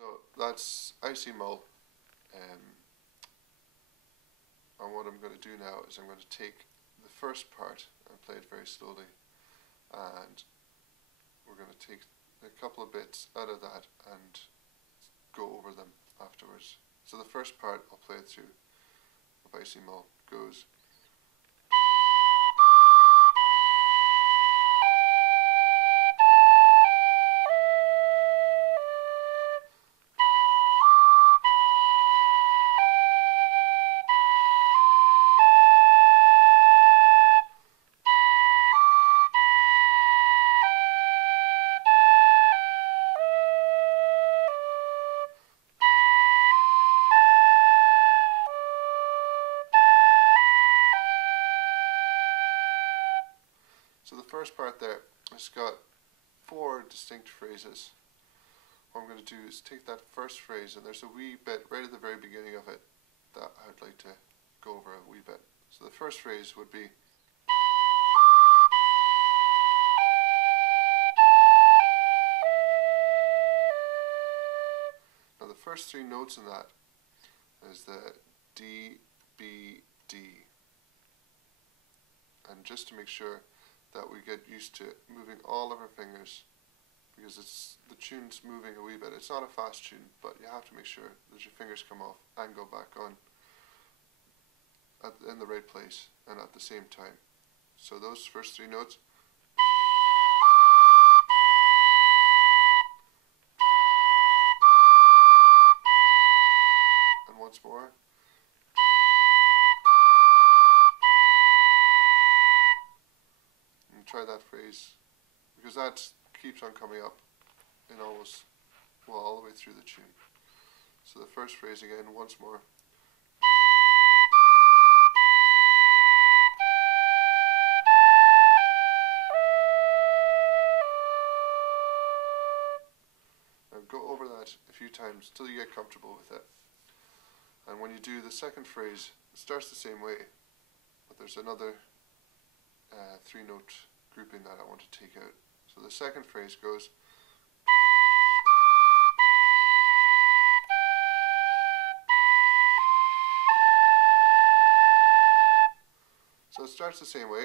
So that's Icy Mole. And what I'm going to do now is I'm going to take the first part and play it very slowly, and we're going to take a couple of bits out of that and go over them afterwards. So the first part I'll play it through of Icy Mole goes. So the first part there has got 4 distinct phrases. What I'm going to do is take that first phrase, and there's a wee bit right at the very beginning of it that I'd like to go over a wee bit. So the first phrase would be now the first 3 notes in that is the D, B, D. And just to make sure that we get used to moving all of our fingers, because the tune's moving a wee bit. It's not a fast tune, but you have to make sure that your fingers come off and go back on in the right place and at the same time. So those first 3 notes. And once more. And try that phrase, because that keeps on coming up in almost, well, all the way through the tune. So the first phrase again, once more. Now go over that a few times till you get comfortable with it. And when you do the second phrase, it starts the same way, but there's another 3-note grouping that I want to take out. So the second phrase goes. So it starts the same way,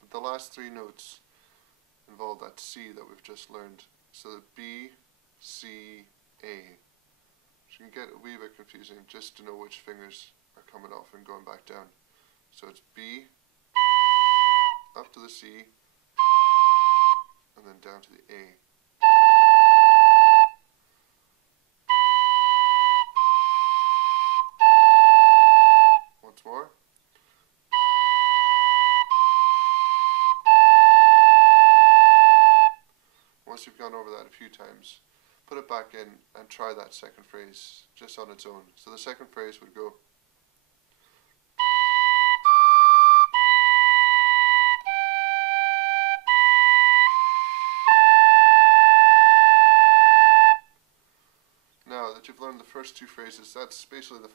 but the last 3 notes involve that C that we've just learned. So the B, C, A. Which can get a wee bit confusing just to know which fingers are coming off and going back down. So it's B, up to the C, and then down to the A. Once more. Once you've gone over that a few times, put it back in and try that second phrase just on its own. So the second phrase would go. Now that you've learned the first 2 phrases, that's basically the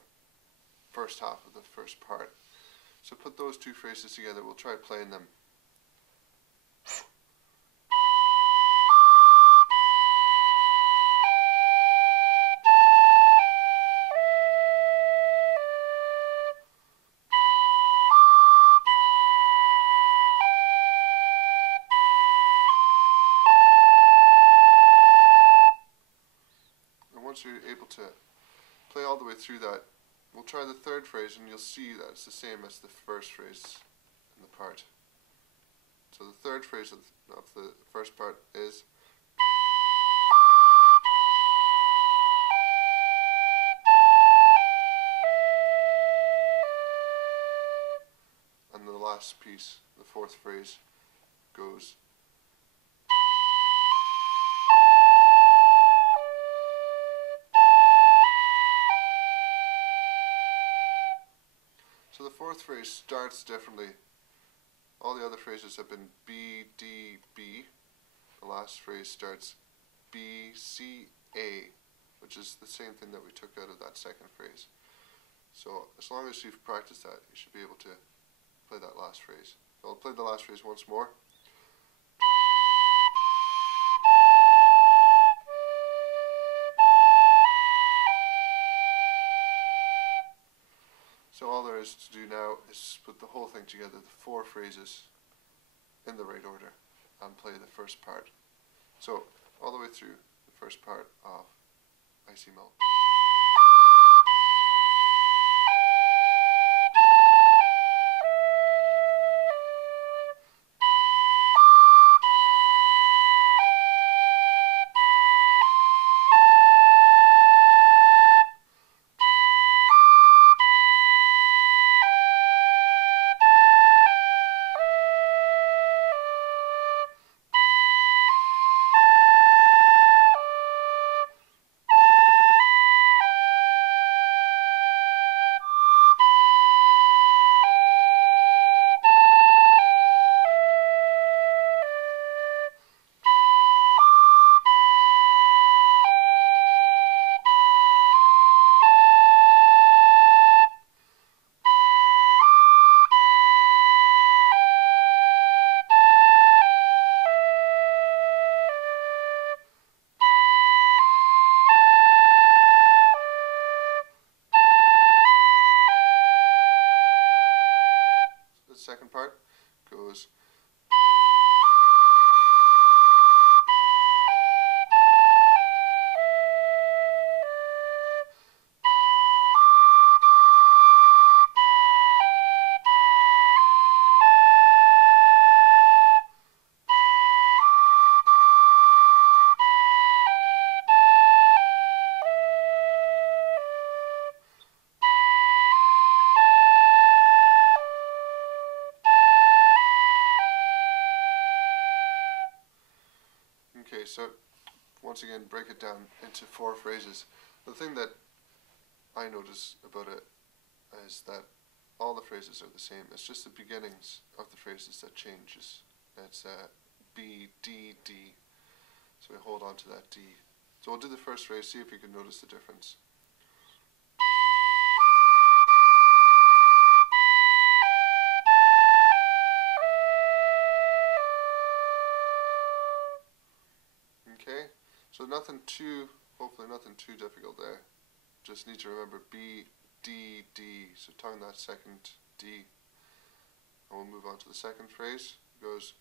first half of the first part. So put those 2 phrases together, we'll try playing them. Once you're able to play all the way through that, we'll try the third phrase, and you'll see that it's the same as the first phrase in the part. So the third phrase of the first part is. And the last piece, the fourth phrase, goes. So the fourth phrase starts differently. All the other phrases have been B, D, B. The last phrase starts B, C, A, which is the same thing that we took out of that second phrase. So as long as you've practiced that, you should be able to play that last phrase. So I'll play the last phrase once more. So all there is to do now is put the whole thing together, the 4 phrases, in the right order, and play the first part. So all the way through the first part of Icy Mole. The second part goes okay, so once again break it down into 4 phrases. The thing that I notice about it is that all the phrases are the same. It's just the beginnings of the phrases that changes. It's B, D, D. So we hold on to that D. So we'll do the first phrase, see if you can notice the difference. Okay, so hopefully nothing too difficult there. Just need to remember B, D, D. So tongue that second D. And we'll move on to the second phrase. It goes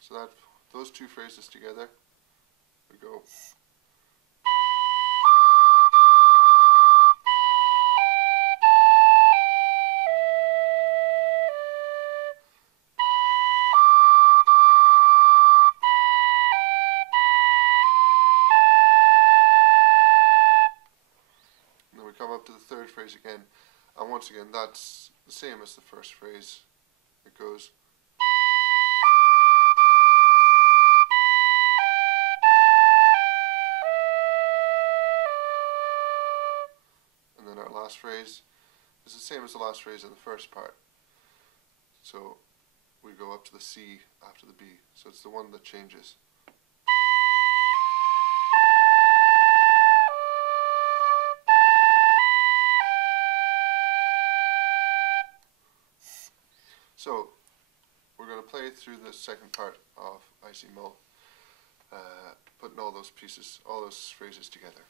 so that those 2 phrases together, we go. And then we come up to the third phrase again, and once again that's the same as the first phrase. It goes and then our last phrase is the same as the last phrase in the first part. So we go up to the C after the B. So it's the one that changes. So we're going to play through the second part of Icy Mole, putting all those pieces, all those phrases together.